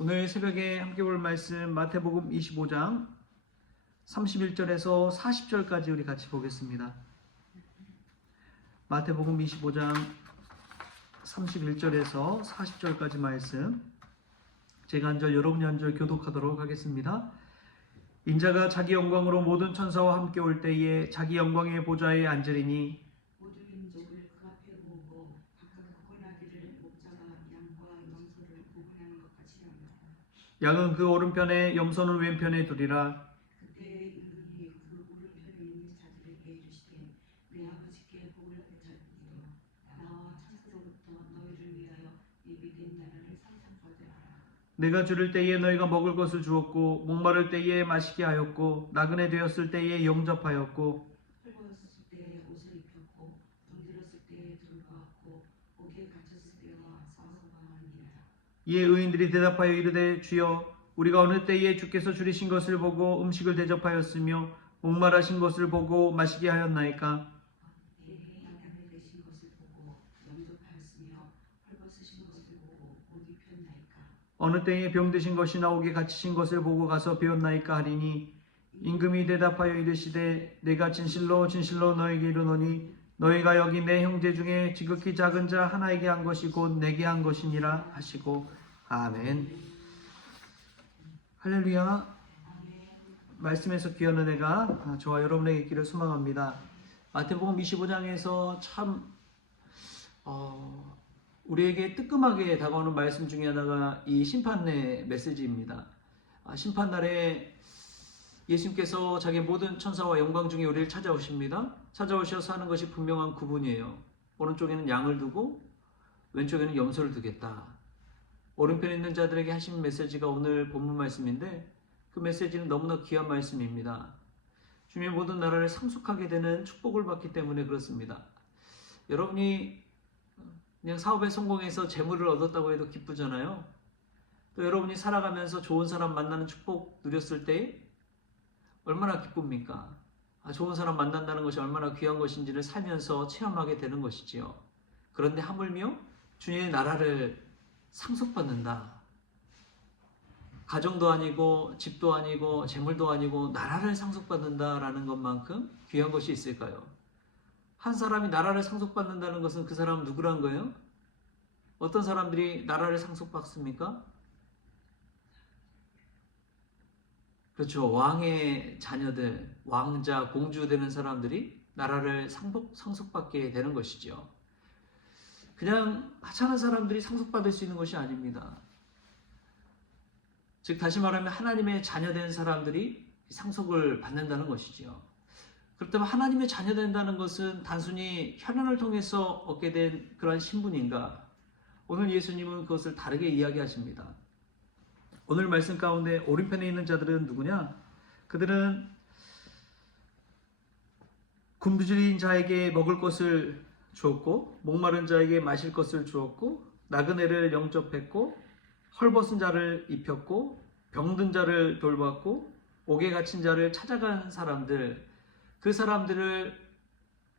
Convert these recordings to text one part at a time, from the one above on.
오늘 새벽에 함께 볼 말씀 마태복음 25장 31절에서 40절까지 우리 같이 보겠습니다. 마태복음 25장 31절에서 40절까지 말씀, 제가 한 절 여러분이 한 절 교독하도록 하겠습니다. 인자가 자기 영광으로 모든 천사와 함께 올 때에 자기 영광의 보좌에 앉으리니 모든 민족을 그 앞에 모으고 각각 거나기를 목자가 양과 염소를 구분하는 것 같이 하며 양은 그 오른편에 염소는 왼편에 두리라. 그때에 임금이 그 오른편에 있는 자들에게 이르시되 내 아버지께 복을 되찾으리요 나와 천사로부터 너희를 위하여 예비된 나라를 상상하게 하라. 내가 줄을 때에 너희가 먹을 것을 주었고 목마를 때에 마시게 하였고 나그네 되었을 때에 영접하였고 헐거웠을 때에 옷을 입혔고 병들었을 때에 돌보았고 옥에 갇혔을 때와 사서방하니라. 이에 의인들이 대답하여 이르되 주여 우리가 어느 때에 주께서 줄이신 것을 보고 음식을 대접하였으며 목마르신 것을 보고 마시게 하였나이까? 내게 나그네 되신 것을 보고 영접하였으며 헐벗으신 것을 보고 옷 입혔나이까. 어느 때에 병드신 것이나 옥에 갇히신 것을 보고 가서 배웠나이까 하리니 임금이 대답하여 이르시되 내가 진실로 진실로 너에게 이르노니 너희가 여기 내 형제 중에 지극히 작은 자 하나에게 한 것이 곧 내게 한 것이니라 하시고 아멘. 할렐루야. 말씀에서 귀한 은혜가 저와 여러분에게 있기를 소망합니다. 마태복음 25장에서 참 우리에게 뜨끔하게 다가오는 말씀 중에 하나가 이 심판의 메시지입니다. 심판날에 예수님께서 자기 모든 천사와 영광 중에 우리를 찾아오십니다. 찾아오셔서 하는 것이 분명한 구분이에요. 오른쪽에는 양을 두고 왼쪽에는 염소를 두겠다. 오른편에 있는 자들에게 하신 메시지가 오늘 본문 말씀인데 그 메시지는 너무나 귀한 말씀입니다. 주님의 모든 나라를 상속하게 되는 축복을 받기 때문에 그렇습니다. 여러분이 그냥 사업에 성공해서 재물을 얻었다고 해도 기쁘잖아요. 또 여러분이 살아가면서 좋은 사람 만나는 축복 누렸을 때 얼마나 기쁩니까? 좋은 사람 만난다는 것이 얼마나 귀한 것인지를 살면서 체험하게 되는 것이지요. 그런데 하물며 주님의 나라를 상속받는다. 가정도 아니고 집도 아니고 재물도 아니고 나라를 상속받는다라는 것만큼 귀한 것이 있을까요? 한 사람이 나라를 상속받는다는 것은 그 사람은 누구란 거예요? 어떤 사람들이 나라를 상속받습니까? 그렇죠. 왕의 자녀들, 왕자, 공주 되는 사람들이 나라를 상속받게 되는 것이죠. 그냥 하찮은 사람들이 상속받을 수 있는 것이 아닙니다. 즉 다시 말하면 하나님의 자녀된 사람들이 상속을 받는다는 것이죠. 그렇다면 하나님의 자녀 된다는 것은 단순히 혈연을 통해서 얻게 된 그러한 신분인가? 오늘 예수님은 그것을 다르게 이야기하십니다. 오늘 말씀 가운데 오른편에 있는 자들은 누구냐? 그들은 굶주린 자에게 먹을 것을 주었고 목마른 자에게 마실 것을 주었고 나그네를 영접했고 헐벗은 자를 입혔고 병든 자를 돌봤고 옥에 갇힌 자를 찾아간 사람들, 그 사람들을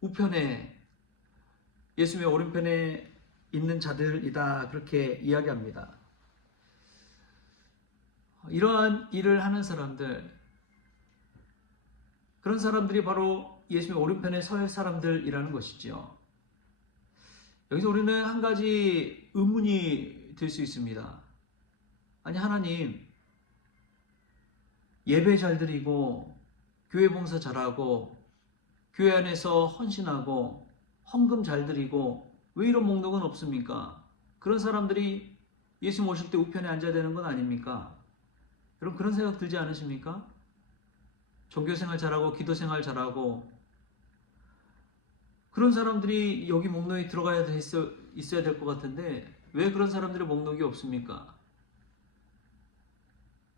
우편에 예수님의 오른편에 있는 자들이다 그렇게 이야기합니다. 이러한 일을 하는 사람들, 그런 사람들이 바로 예수님의 오른편에 설 사람들이라는 것이죠. 여기서 우리는 한 가지 의문이 들 수 있습니다. 아니 하나님, 예배 잘 드리고 교회 봉사 잘하고 교회 안에서 헌신하고 헌금 잘 드리고 왜 이런 목록은 없습니까? 그런 사람들이 예수님 오실 때 우편에 앉아야 되는 건 아닙니까? 여러분 그런 생각 들지 않으십니까? 종교생활 잘하고 기도생활 잘하고 그런 사람들이 여기 목록에 들어가야 있어야 될 것 같은데 왜 그런 사람들의 목록이 없습니까?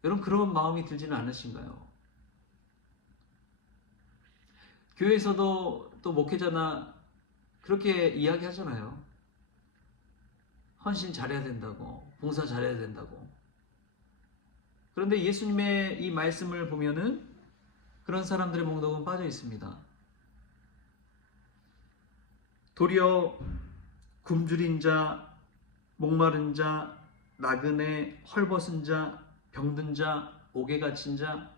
여러분 그런 마음이 들지는 않으신가요? 교회에서도 또 목회자나 그렇게 이야기하잖아요. 헌신 잘해야 된다고, 봉사 잘해야 된다고. 그런데 예수님의 이 말씀을 보면은 그런 사람들의 목록은 빠져 있습니다. 도리어 굶주린 자, 목마른 자, 나그네, 헐벗은 자, 병든 자, 옥에 갇힌 자,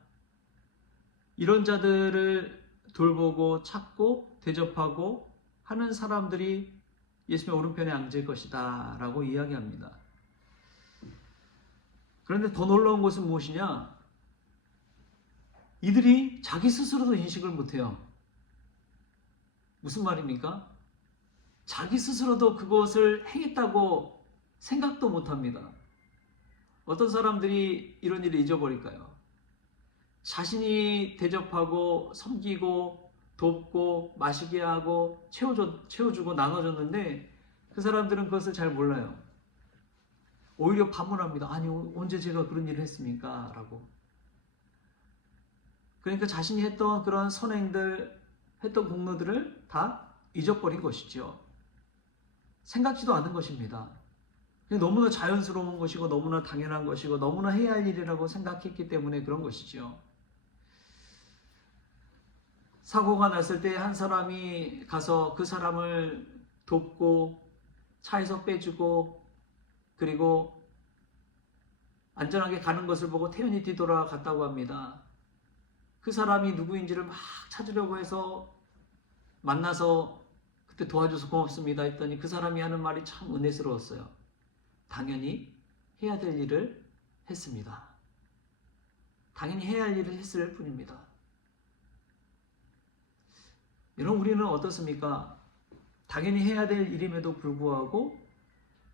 이런 자들을 돌보고 찾고 대접하고 하는 사람들이 예수님의 오른편에 앉을 것이다 라고 이야기합니다. 그런데 더 놀라운 것은 무엇이냐? 이들이 자기 스스로도 인식을 못해요. 무슨 말입니까? 자기 스스로도 그것을 행했다고 생각도 못합니다. 어떤 사람들이 이런 일을 잊어버릴까요? 자신이 대접하고 섬기고 돕고 마시게 하고 채워주고 나눠줬는데 그 사람들은 그것을 잘 몰라요. 오히려 반문합니다. 아니, 언제 제가 그런 일을 했습니까? 라고. 그러니까 자신이 했던 그런 선행들, 했던 공로들을 다 잊어버린 것이죠. 생각지도 않은 것입니다. 너무나 자연스러운 것이고 너무나 당연한 것이고 너무나 해야 할 일이라고 생각했기 때문에 그런 것이죠. 사고가 났을 때 한 사람이 가서 그 사람을 돕고 차에서 빼주고 그리고 안전하게 가는 것을 보고 태연히 뒤돌아갔다고 합니다. 그 사람이 누구인지를 막 찾으려고 해서 만나서 그때 도와줘서 고맙습니다 했더니 그 사람이 하는 말이 참 은혜스러웠어요. 당연히 해야 될 일을 했습니다. 당연히 해야 할 일을 했을 뿐입니다. 여러분, 우리는 어떻습니까? 당연히 해야 될 일임에도 불구하고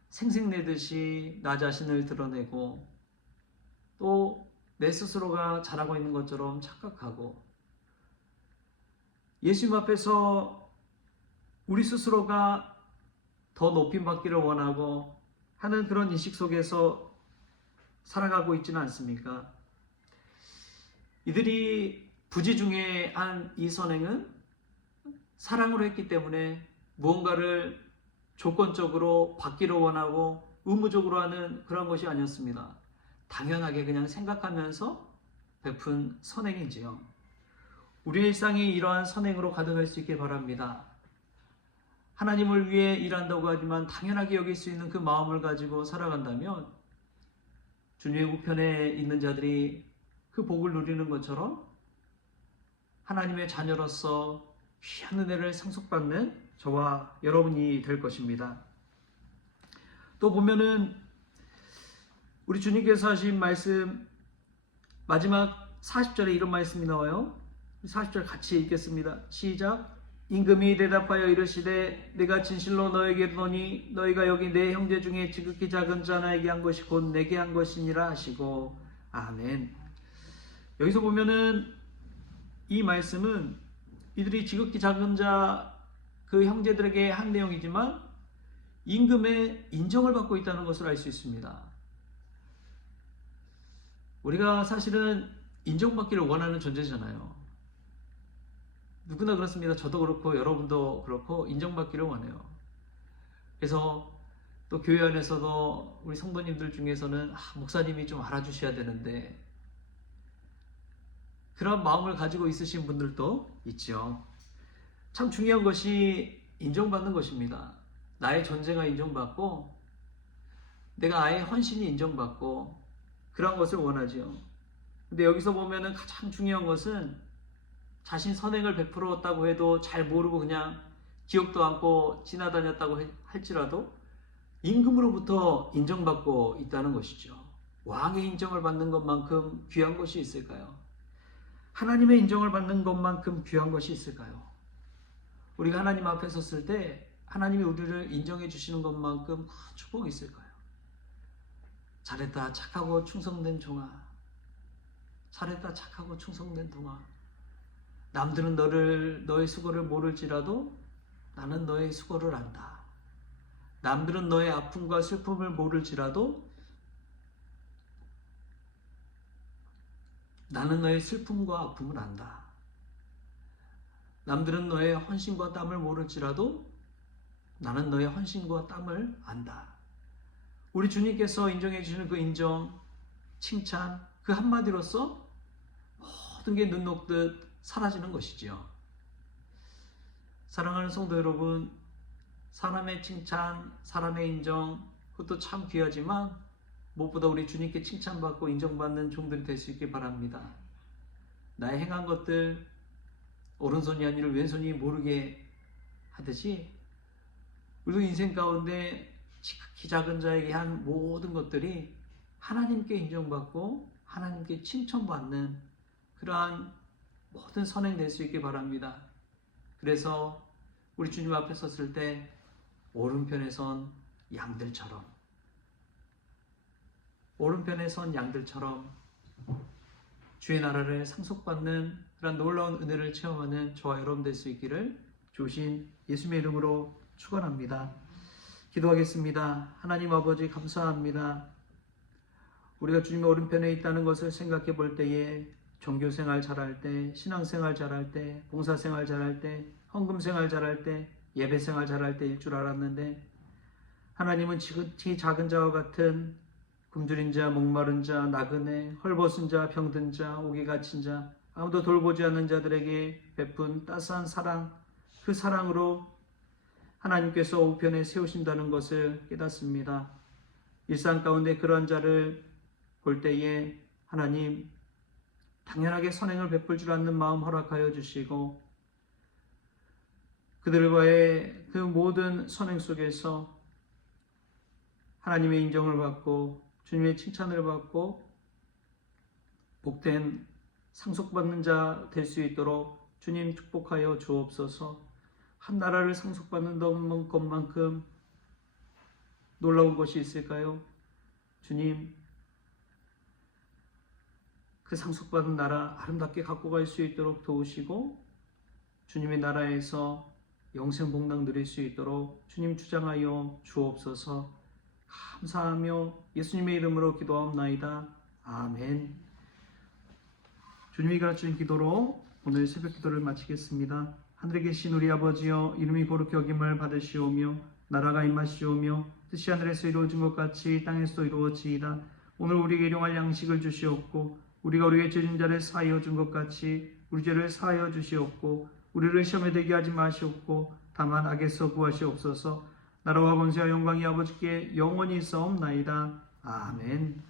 생색내듯이 나 자신을 드러내고 또 내 스스로가 잘하고 있는 것처럼 착각하고 예수님 앞에서 우리 스스로가 더 높임받기를 원하고 하는 그런 인식 속에서 살아가고 있지는 않습니까? 이들이 부지 중에 한 이 선행은 사랑으로 했기 때문에 무언가를 조건적으로 받기를 원하고 의무적으로 하는 그런 것이 아니었습니다. 당연하게 그냥 생각하면서 베푼 선행이지요. 우리의 일상이 이러한 선행으로 가득할 수 있길 바랍니다. 하나님을 위해 일한다고 하지만 당연하게 여길 수 있는 그 마음을 가지고 살아간다면 주님의 우편에 있는 자들이 그 복을 누리는 것처럼 하나님의 자녀로서 귀한 은혜를 상속받는 저와 여러분이 될 것입니다. 또 보면은 우리 주님께서 하신 말씀 마지막 40절에 이런 말씀이 나와요. 40절 같이 읽겠습니다. 시작. 임금이 대답하여 이르시되 내가 진실로 너에게 이르노니 너희가 여기 내 형제 중에 지극히 작은 자나에게 한 것이 곧 내게 한 것이니라 하시고 아멘. 여기서 보면은 이 말씀은 이들이 지극히 작은 자 그 형제들에게 한 내용이지만 임금의 인정을 받고 있다는 것을 알 수 있습니다. 우리가 사실은 인정받기를 원하는 존재잖아요. 누구나 그렇습니다. 저도 그렇고 여러분도 그렇고 인정받기를 원해요. 그래서 또 교회 안에서도 우리 성도님들 중에서는 목사님이 좀 알아주셔야 되는데 그런 마음을 가지고 있으신 분들도 있죠. 참 중요한 것이 인정받는 것입니다. 나의 존재가 인정받고 내가 나의 헌신이 인정받고 그런 것을 원하죠. 근데 여기서 보면은 가장 중요한 것은 자신 선행을 베풀었다고 해도 잘 모르고 그냥 기억도 않고 지나다녔다고 할지라도 임금으로부터 인정받고 있다는 것이죠. 왕의 인정을 받는 것만큼 귀한 것이 있을까요? 하나님의 인정을 받는 것만큼 귀한 것이 있을까요? 우리가 하나님 앞에 섰을 때 하나님이 우리를 인정해 주시는 것만큼 큰 축복이 있을까요? 잘했다 착하고 충성된 종아, 잘했다 착하고 충성된 동아, 남들은 너의 수고를 모를지라도 나는 너의 수고를 안다. 남들은 너의 아픔과 슬픔을 모를지라도 나는 너의 슬픔과 아픔을 안다. 남들은 너의 헌신과 땀을 모를지라도 나는 너의 헌신과 땀을 안다. 우리 주님께서 인정해 주시는 그 인정, 칭찬, 그 한마디로서 모든 게 눈 녹듯 사라지는 것이지요. 사랑하는 성도 여러분, 사람의 칭찬, 사람의 인정, 그것도 참 귀하지만 무엇보다 우리 주님께 칭찬받고 인정받는 종들이 될 수 있길 바랍니다. 나의 행한 것들 오른손이 아니라 왼손이 모르게 하듯이 우리도 인생 가운데 지극히 작은 자에게 한 모든 것들이 하나님께 인정받고 하나님께 칭찬받는 그러한 모든 선행 될 수 있길 바랍니다. 그래서 우리 주님 앞에 섰을 때 오른편에 선 양들처럼 주의 나라를 상속받는 그런 놀라운 은혜를 체험하는 저와 여러분 될 수 있기를 주신 예수님의 이름으로 축원합니다. 기도하겠습니다. 하나님 아버지 감사합니다. 우리가 주님의 오른편에 있다는 것을 생각해 볼 때에 종교생활 잘할 때, 신앙생활 잘할 때, 봉사생활 잘할 때, 헌금생활 잘할 때, 예배생활 잘할 때일 줄 알았는데 하나님은 지극히 작은 자와 같은 굶주린 자, 목마른 자, 나그네, 헐벗은 자, 병든 자, 옥에 갇힌 자, 아무도 돌보지 않는 자들에게 베푼 따스한 사랑, 그 사랑으로 하나님께서 우편에 세우신다는 것을 깨닫습니다. 일상 가운데 그런 자를 볼 때에 하나님 당연하게 선행을 베풀 줄 아는 마음 허락하여 주시고 그들과의 그 모든 선행 속에서 하나님의 인정을 받고 주님의 칭찬을 받고 복된 상속받는 자 될 수 있도록 주님 축복하여 주옵소서. 한 나라를 상속받는 것만큼 놀라운 것이 있을까요? 주님, 그 상속받은 나라 아름답게 갖고 갈 수 있도록 도우시고 주님의 나라에서 영생 복락 누릴 수 있도록 주님 주장하여 주옵소서. 감사하며 예수님의 이름으로 기도하옵나이다. 아멘. 주님이 가르치신 기도로 오늘 새벽 기도를 마치겠습니다. 하늘에 계신 우리 아버지여, 이름이 거룩히 여김을 받으시오며 나라가 임하시오며 뜻이 하늘에서 이루어진 것 같이 땅에서도 이루어지이다. 오늘 우리에게 일용할 양식을 주시옵고 우리가 우리의 죄진 자를 사하여 준 것 같이 우리 죄를 사하여 주시옵고 우리를 시험에 들게 하지 마시옵고 다만 악에서 구하시옵소서. 나라와 권세와 영광이 아버지께 영원히 있사옵나이다. 아멘.